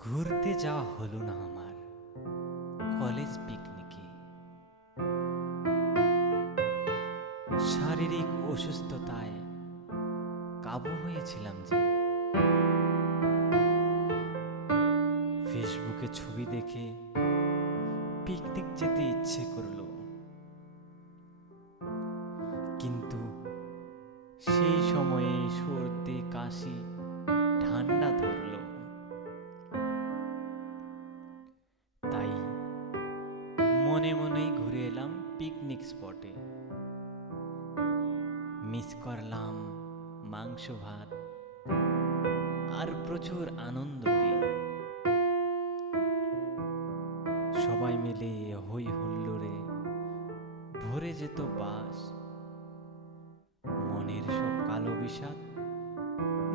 ঘুরতে যাওয়া হলো না আমার কলেজ পিকনিকে। শারীরিক অসুস্থতায় কাবু হয়েছিলাম যে। ফেসবুকে ছবি দেখে পিকনিক যেতে ইচ্ছে করলো, কিন্তু সেই সময়ে সর্দি কাশি ঠান্ডা ধরল। তাই মনে মনেই ঘুরে এলাম পিকনিক স্পটে। মিস করলাম মাংস ভাত আর প্রচুর আনন্দকে। সবাই মিলে হই হুল্লোড়ে ভরে যেত বাস। মনের সব কালো বিষাদ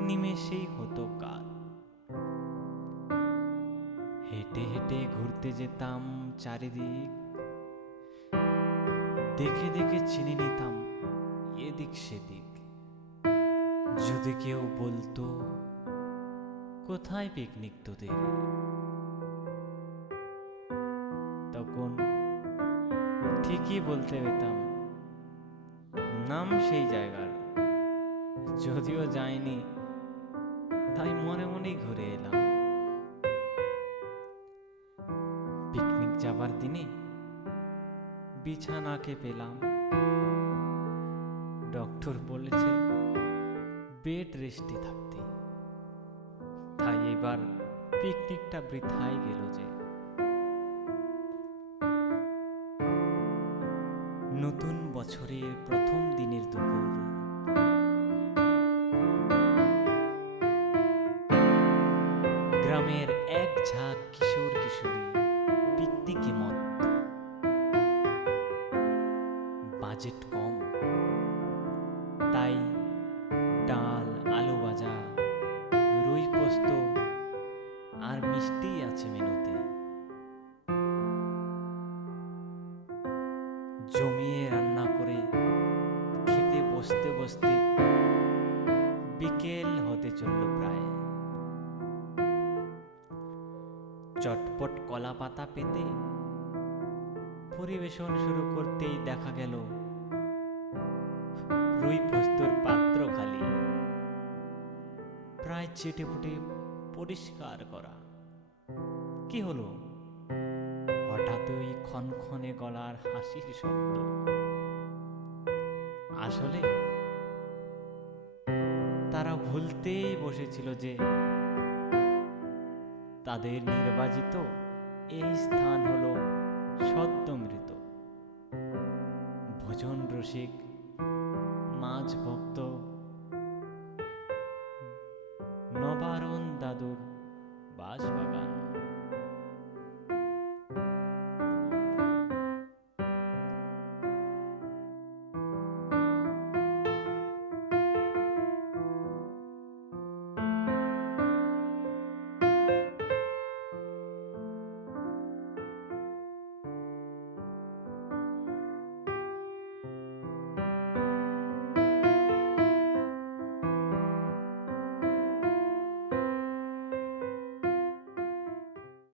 নিমেষেই হতো কাল। হেঁটে হেঁটে ঘুরতে যেতাম চারিদিক, দেখে দেখে চিনে নিতাম এদিক সেদিক। যদি কেউ বলতো কোথায় পিকনিক তোদের, তখন ঠিকই বলতে পেতাম নাম সেই জায়গার। যদিও যাইনি, তাই মনে মনেই ঘুরে এলাম। পিকনিক যাবার দিনে বিছানাকে পেলাম, ডক্টর বলেছে বেড রেস্টে থাকতে। তাই এবার পিকনিকটা বৃথাই গেল যে। নতুন বছরের প্রথম দিনের দুপুর, গ্রামের এক ঝাঁক কিশোর কিশোরী পিকনিকে মত্ত। বাজেট কম, তাই ডাল, আলু ভাজা, রুই পোস্ত আর মিষ্টি আছে মেনুতে। জমিয়ে রান্না করে খেতে বসতে বসতে বিকেল হতে চলল প্রায়। চটপট কলা পাতা পেতে পরিবেশন শুরু করতেই দেখা গেল রুই পোস্তর পাত্র খালি, প্রায় চেটে ফুটে পরিষ্কার করা। কি হলো? হঠাৎই ক্ষণক্ষণে গলার হাসির শব্দ। আসলে তারা ভুলতেই বসেছিল যে তাদের নির্বাচিত এই স্থান হলো সদ্য মৃত ভোজন রসিক, মাছ ভক্ত